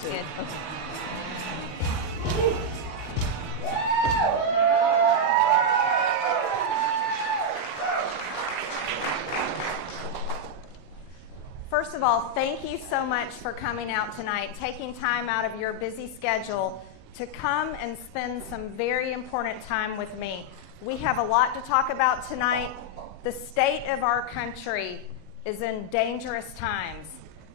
to. Good. Okay. First of all, thank you so much for coming out tonight, taking time out of your busy schedule to come and spend some very important time with me. We have a lot to talk about tonight. The state of our country is in dangerous times.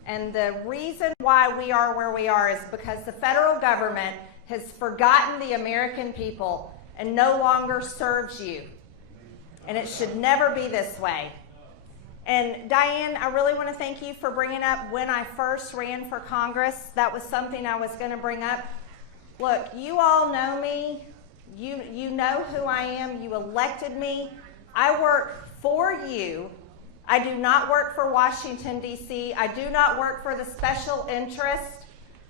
And the reason why we are where we are is because the federal government has forgotten the American people and no longer serves you. And it should never be this way. And Diane, I really want to thank you for bringing up when I first ran for Congress. That was something I was going to bring up. Look, you all know me. You know who I am. You elected me. I work for you. I do not work for Washington, D.C. I do not work for the special interest.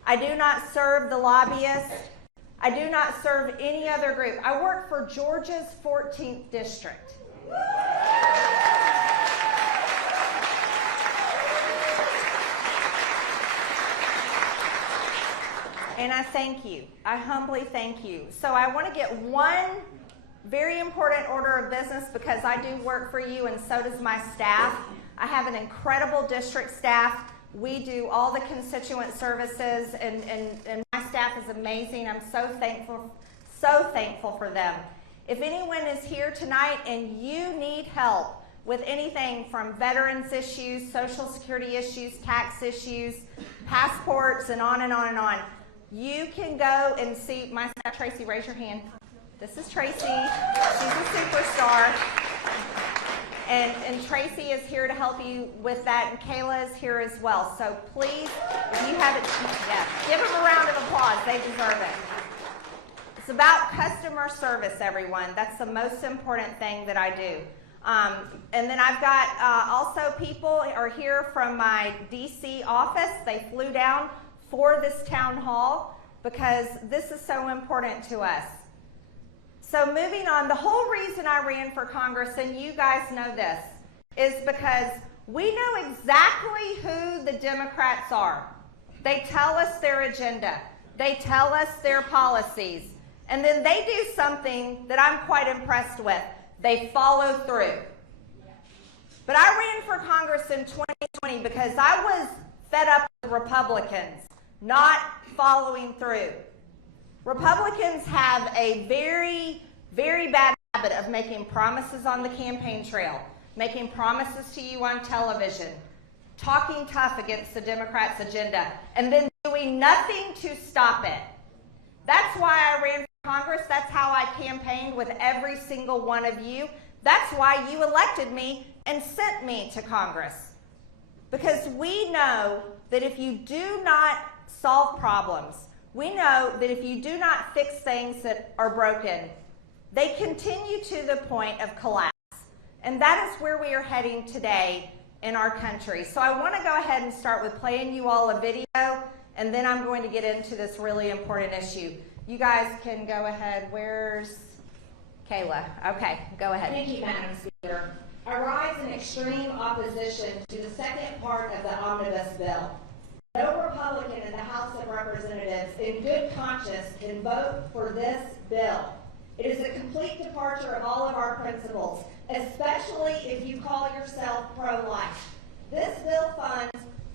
I do not serve the lobbyists. I do not serve any other group. I work for Georgia's 14th District. And I thank you. I humbly thank you. So I want to get one very important order of business because I do work for you and so does my staff. I have an incredible district staff. We do all the constituent services and my staff is amazing. I'm so thankful for them. If anyone is here tonight and you need help with anything from veterans issues, Social Security issues, tax issues, passports, and on and on and on, you can go and see my staff. Tracy, raise your hand. This is Tracy. She's a superstar. And Tracy is here to help you with that, and Kayla is here as well. So please, if you haven't, give them a round of applause. They deserve it. It's about customer service, everyone. That's the most important thing that I do. And then I've got also people are here from my DC office. They flew down for this town hall because this is so important to us. So moving on, the whole reason I ran for Congress, and you guys know this, is because we know exactly who the Democrats are. They tell us their agenda. They tell us their policies. And then they do something that I'm quite impressed with. They follow through. But I ran for Congress in 2020 because I was fed up with Republicans not following through. Republicans have a very, very bad habit of making promises on the campaign trail, making promises to you on television, talking tough against the Democrats' agenda, and then doing nothing to stop it. That's why I ran for Congress. That's how I campaigned with every single one of you. That's why you elected me and sent me to Congress. Because we know that if you do not solve problems, we know that if you do not fix things that are broken, they continue to the point of collapse. And that is where we are heading today in our country. So I want to go ahead and start with playing you all a video, and then I'm going to get into this really important issue. You guys can go ahead. Where's Kayla? Okay, go ahead. Thank you, Madam Speaker. I rise in extreme opposition to the second part of the Omnibus bill. No Republican in the House of Representatives in good conscience can vote for this bill. It is a complete departure of all of our principles, especially if you call yourself pro-life. This bill funds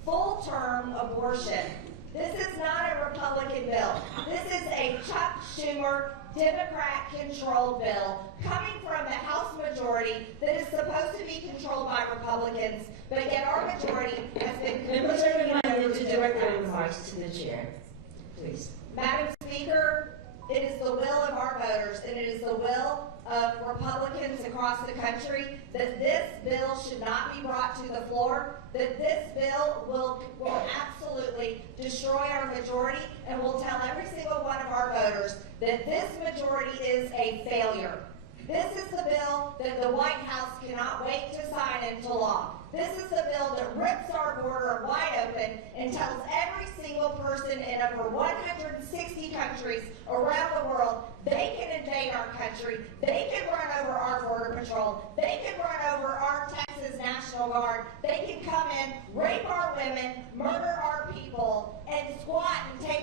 full-term abortion. This is not a Republican bill. This is a Chuck Schumer, Democrat-controlled bill coming from the House majority that is supposed to be controlled by Republicans, but yet our majority has been completely reminded to direct their remarks to the chair, please. Madam Speaker, it is the will of our voters, and it is the will of Republicans across the country that this bill should not be brought to the floor, that this bill will absolutely destroy our majority, and will tell every single one of our voters that this majority is a failure. This is the bill that the White House cannot wait to sign into law. This is the bill that rips our border wide open and tells every single person in over 160 countries around the world they can invade our country, they can run over our border patrol, they can run over our Texas National Guard, they can come in, rape our women, murder our people, and squat and take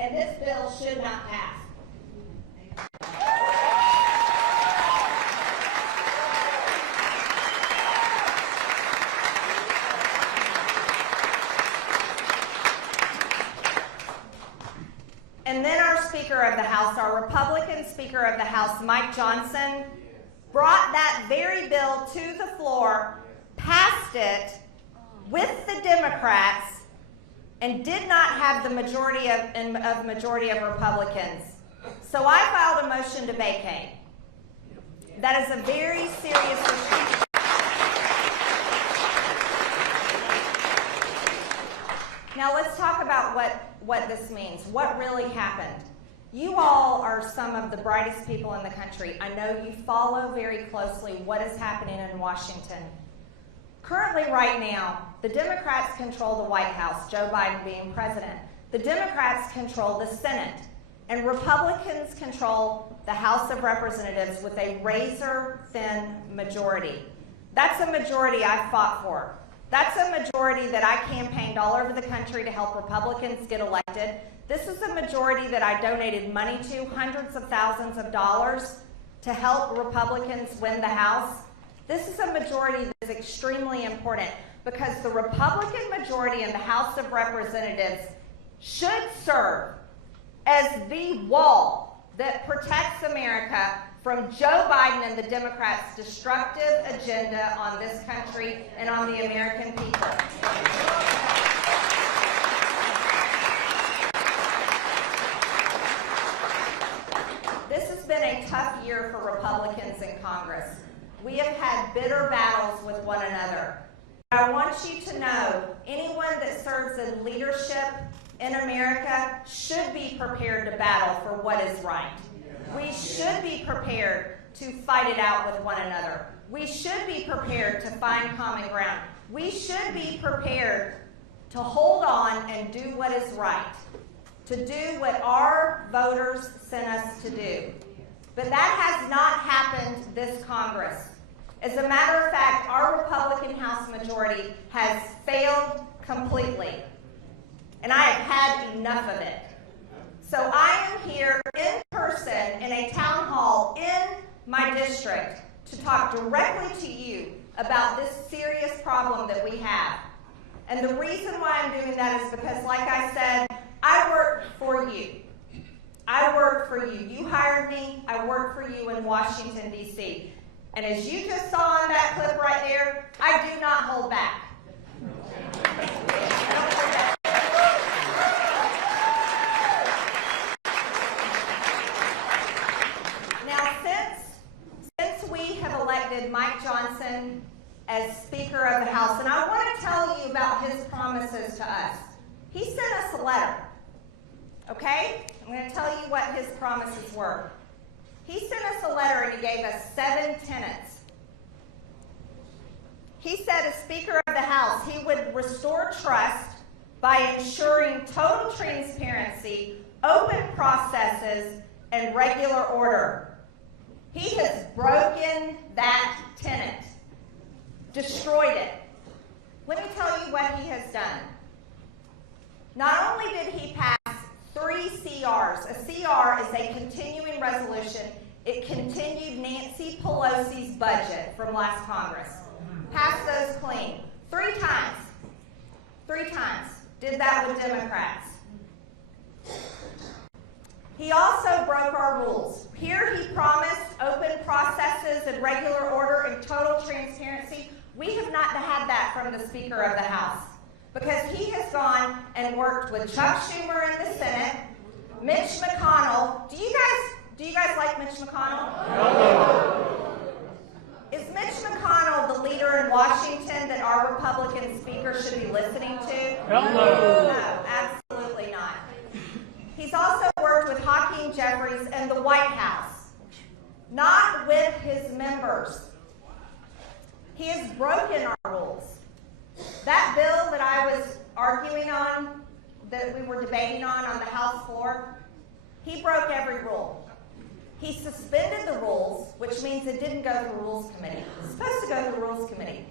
and this bill should not pass. And then our Speaker of the House, our Republican Speaker of the House, Mike Johnson, brought that very bill to the floor, passed it with the Democrats, and did not have the majority of Republicans. So I filed a motion to vacate. That is a very serious issue. Now let's talk about what this means, what really happened. You all are some of the brightest people in the country. I know you follow very closely what is happening in Washington. Currently, right now, the Democrats control the White House, Joe Biden being president. The Democrats control the Senate, and Republicans control the House of Representatives with a razor-thin majority. That's a majority I fought for. That's a majority that I campaigned all over the country to help Republicans get elected. This is a majority that I donated money to, hundreds of thousands of dollars, to help Republicans win the House. This is a majority that is extremely important because the Republican majority in the House of Representatives should serve as the wall that protects America from Joe Biden and the Democrats' destructive agenda on this country and on the American people. This has been a tough year for Republicans in Congress. We have had bitter battles with one another. I want you to know, anyone that serves in leadership in America should be prepared to battle for what is right. We should be prepared to fight it out with one another. We should be prepared to find common ground. We should be prepared to hold on and do what is right, to do what our voters sent us to do. But that has not happened this Congress. As a matter of fact, our Republican House majority has failed completely. And I have had enough of it. So I am here in person in a town hall in my district to talk directly to you about this serious problem that we have. And the reason why I'm doing that is because, like I said, I work for you. I work for you. You hired me. I work for you in Washington, D.C. And as you just saw on that clip right there, I do not hold back. Now, since we have elected Mike Johnson as Speaker of the House, and I want to tell you about his promises to us. He sent us a letter, okay? I'm going to tell you what his promises were. He sent us a letter and he gave us 7 tenets. He said, as Speaker of the House, he would restore trust by ensuring total transparency, open processes, and regular order. He has broken that tenet, destroyed it. Let me tell you what he has done. Not only did he pass 3 CRs. A CR is a continuing resolution. It continued Nancy Pelosi's budget from last Congress. Passed those clean. 3 times. 3 times. Did that with Democrats. He also broke our rules. Here he promised open processes and regular order and total transparency. We have not had that from the Speaker of the House because he has gone and worked with Chuck Schumer in the Senate, Mitch McConnell. Do you guys like Mitch McConnell? No. Is Mitch McConnell the leader in Washington that our Republican Speaker should be listening to? No, absolutely not. He's also worked with Hakeem Jeffries and the White House, not with his members. He has broken our rules. That bill that I was arguing on, that we were debating on the House floor, he broke every rule. He suspended the rules, which means it didn't go to the Rules Committee. It was supposed to go to the Rules Committee.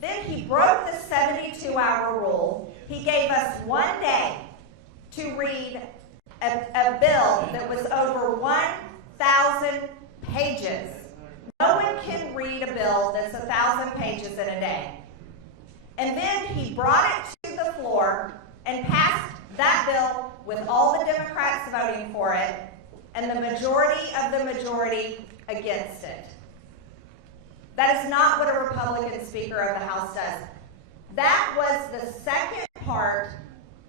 Then he broke the 72-hour rule. He gave us 1 day to read a bill that was over 1,000 pages. No one can read a bill that's 1,000 pages in a day. And then he brought it to the floor and passed that bill with all the Democrats voting for it and the majority of the majority against it. That is not what a Republican Speaker of the House does. That was the second part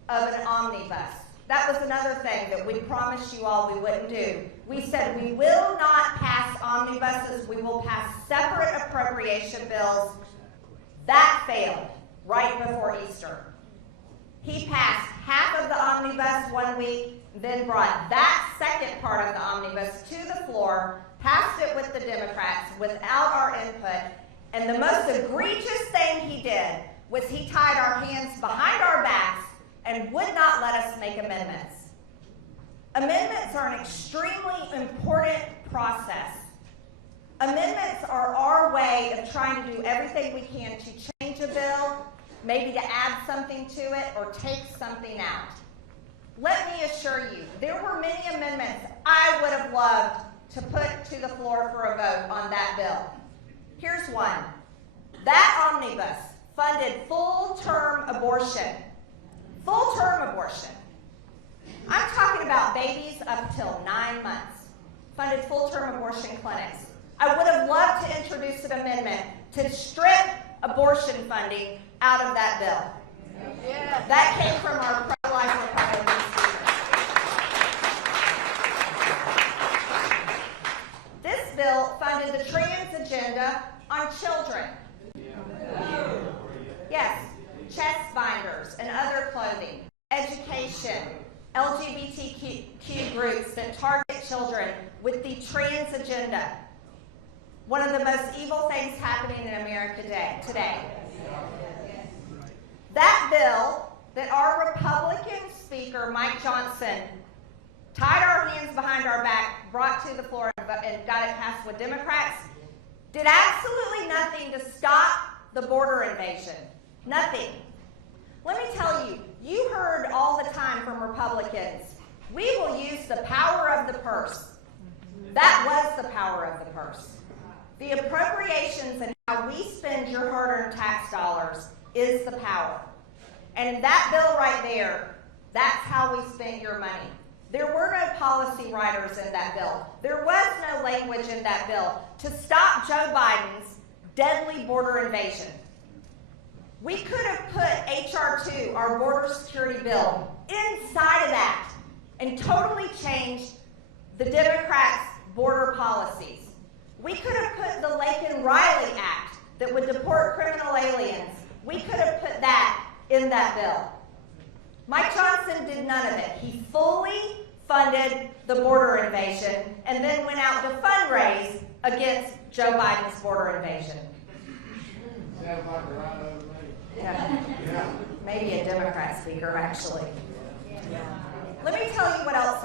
of an omnibus. That was another thing that we promised you all we wouldn't do. We said we will not pass omnibuses, we will pass separate appropriation bills. That failed right before Easter. He passed half of the omnibus one week, then brought that second part of the omnibus to the floor, passed it with the Democrats without our input, and the most egregious thing he did was he tied our hands behind our backs and would not let us make amendments. Amendments are an extremely important process. Amendments are our way of trying to do everything we can to change a bill, maybe to add something to it or take something out. Let me assure you, there were many amendments I would have loved to put to the floor for a vote on that bill. Here's one. That omnibus funded full-term abortion. Full-term abortion. I'm talking about babies up till 9 months. Funded full-term abortion clinics. I would have loved to introduce an amendment to strip abortion funding out of that bill. Yeah. That came from our pro-life Republican speaker. This bill funded the trans agenda on children. Yes, chest binders and other clothing, education, LGBTQ groups that target children with the trans agenda. One of the most evil things happening in America today. That bill that our Republican Speaker, Mike Johnson, tied our hands behind our back, brought to the floor, and got it passed with Democrats, did absolutely nothing to stop the border invasion. Nothing. Let me tell you, you heard all the time from Republicans, we will use the power of the purse. That was the power of the purse. The appropriations and how we spend your hard-earned tax dollars is the power. And that bill right there, that's how we spend your money. There were no policy writers in that bill. There was no language in that bill to stop Joe Biden's deadly border invasion. We could have put H.R. 2, our border security bill, inside of that and totally changed the Democrats' border policies. We could have put the Laken-Riley Act that would deport criminal aliens. We could have put that in that bill. Mike Johnson did none of it. He fully funded the border invasion and then went out to fundraise against Joe Biden's border invasion. Sounds like a right over me. Yeah. Maybe a Democrat speaker, actually. Let me tell you what else